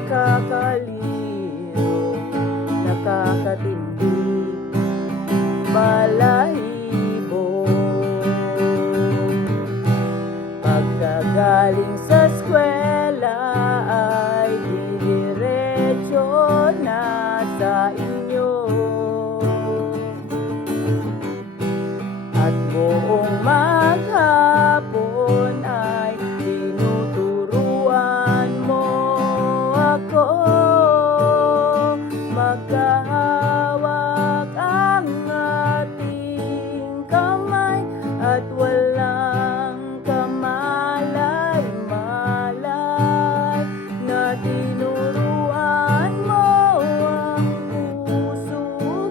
Nakakaliro, nakakatindi, balahibo. Pagkagaling sa eskwela ay didiretso na sa inyo, at buong maghapon ay tinuturuan mo ako. Magkahawak ang ating kamay at walang kamalay-malay, na tinuruan mo ang puso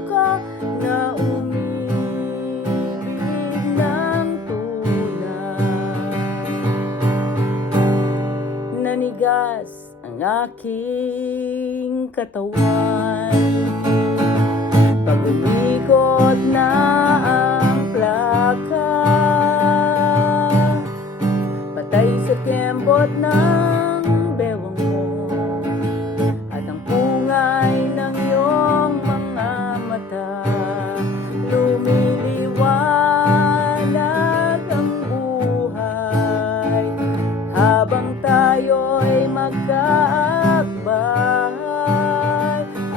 ko na umibig ng tunay. Nanigas ang aking katawan, pag-umikot na ang plaka, patay sa kembot ng bewang mo, at ang pungay ng iyong mga mata. Lumiliwanag ang buhay habang tayo'y magkaakbay,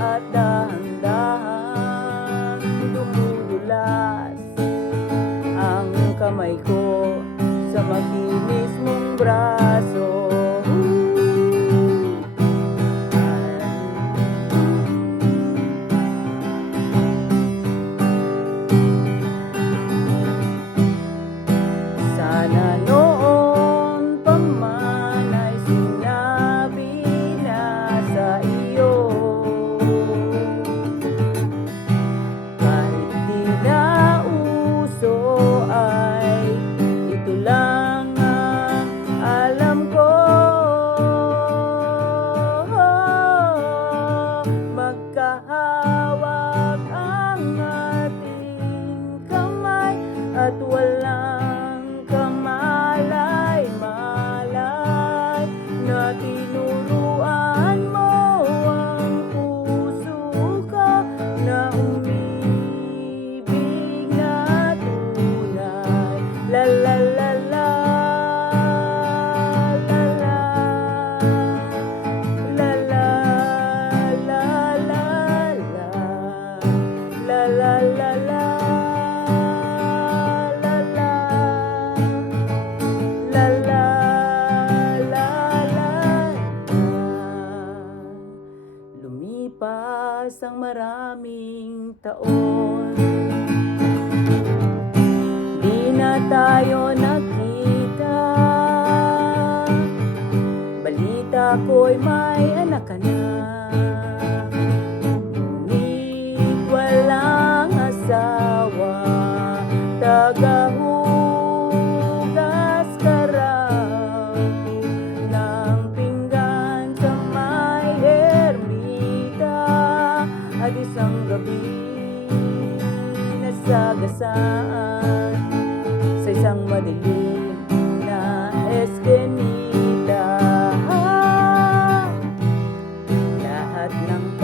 at dahan-dahan dumudulas ang kamay ko sa makinis mong braso. Sana noon pa man ay sinabi na sa iyo, kahit di na uso ay ito lang ang alam ko. Magkahawak ang ating kamay at walang kamalay-malay, na tinuruan mo ang puso ko na umibig na tunay. La la la la, la la, la la, la la la, la la la la. La la la la la. Lumipas ang maraming taon, di na tayo nakita. Balita ko'y may anak ka na, ngunit walang asawa. Tagahugas ka raw ng pinggan sa may ermita, at isang gabi nasagasaan sa isang madilim na eskenita. Lahat ng